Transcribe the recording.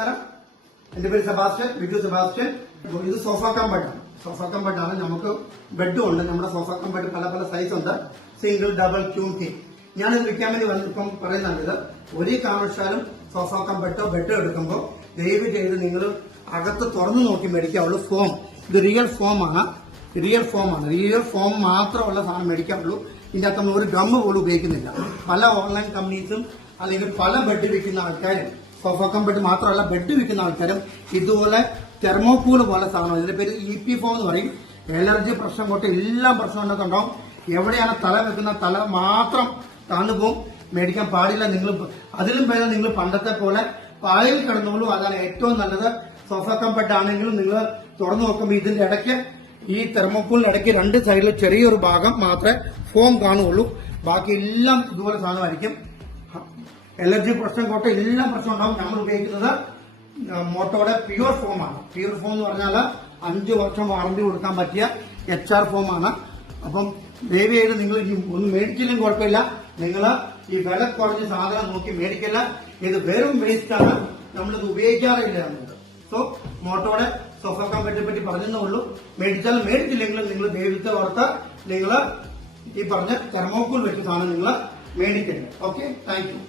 നമസ്കാരം. എന്റെ പേര് സെബാസ്റ്റ്യൻ, ബിജു സെബാസ്റ്റ്യൻ. ഇത് സോഫ കംഫർട്ടാണ്. സോഫ കംഫർട്ടാണ്. നമുക്ക് ബെഡും ഉണ്ട്. നമ്മുടെ സോഫ കംഫർട്ട് പല പല സൈസ് ഉണ്ട്. Single, double, queen, king. ഞാനിത് വിൽക്കാൻ വേണ്ടി ഇപ്പം പറയുന്നുണ്ട്. ഇത് ഒരു കാരണവശാലും സോഫ കംഫർട്ടോ ബെഡോ എടുക്കുമ്പോൾ ദയവ് ചെയ്ത് നിങ്ങൾ അകത്ത് തുറന്നു നോക്കി മേടിക്കാവുള്ളൂ. ഫോം, ഇത് റിയൽ ഫോമാണ്. റിയൽ ഫോം മാത്രമുള്ള സാധനം മേടിക്കാവുള്ളൂ. ഇതിന്റെ അകത്ത് നമ്മൾ ഒരു ഗമ്മ് പോലും ഉപയോഗിക്കുന്നില്ല. പല ഓൺലൈൻ കമ്പനീസും അല്ലെങ്കിൽ പല ബെഡ് വിൽക്കുന്ന ആൾക്കാരും, സോഫ കംഫർട്ട് മാത്രമല്ല ബെഡ് വിൽക്കുന്ന ആൾക്കാരും ഇതുപോലെ തെർമോകൂൾ പോലെ സാധനം, ഇതിന്റെ പേര് EP ഫോം എന്ന് പറയും. എലർജി പ്രശ്നം തൊട്ട് എല്ലാം പ്രശ്നം ഉണ്ടാവും. എവിടെയാണ് തല വെക്കുന്ന തല മാത്രം താന്നു പോകും. മേടിക്കാൻ പാടില്ല. നിങ്ങൾ അതിലും ഭേദം നിങ്ങൾ പണ്ടത്തെ പോലെ പായൽ കിടന്നോളൂ. അതാണ് ഏറ്റവും നല്ലത്. സോഫ കംഫർട്ട് ആണെങ്കിലും നിങ്ങൾ തുറന്നു നോക്കുമ്പോൾ ഇതിന്റെ ഇടയ്ക്ക് ഈ തെർമോകൂളിന്റെ ഇടയ്ക്ക് രണ്ട് സൈഡിൽ ചെറിയൊരു ഭാഗം മാത്രമേ ഫോം കാണുകയുള്ളൂ. ബാക്കി എല്ലാം ഇതുപോലെ സാധനമായിരിക്കും. എലർജി പ്രശ്നം തൊട്ട് എല്ലാം പ്രശ്നം ഉണ്ടാവും. നമ്മൾ ഉപയോഗിക്കുന്നത് മോട്ടോയുടെ പ്യൂർ ഫോമാണ്. പ്യൂർ ഫോം എന്ന് പറഞ്ഞാൽ 5 വർഷം വാറന്റി കൊടുക്കാൻ പറ്റിയ HR ഫോമാണ്. അപ്പം ദയവ് ചെയ്ത് നിങ്ങൾ ഒന്നും മേടിച്ചില്ലെങ്കിൽ കുഴപ്പമില്ല. നിങ്ങൾ ഈ വില കുറഞ്ഞ സാധനം നോക്കി മേടിക്കില്ല. ഇത് വെറും വേസ്റ്റ് ആണ്. നമ്മളിത് ഉപയോഗിക്കാറില്ല. സോ മോട്ടോയുടെ സോഫ കംഫർട്ടിനെ പറ്റി പറഞ്ഞതേ ഉള്ളൂ. മേടിച്ചാലും മേടിച്ചില്ലെങ്കിലും നിങ്ങൾ ദൈവത്തെ ഓർത്ത് നിങ്ങൾ ഈ പറഞ്ഞ തെർമോകൂൾ വെച്ച സാധനം നിങ്ങൾ മേടിക്കരുത്. Okay, thank you.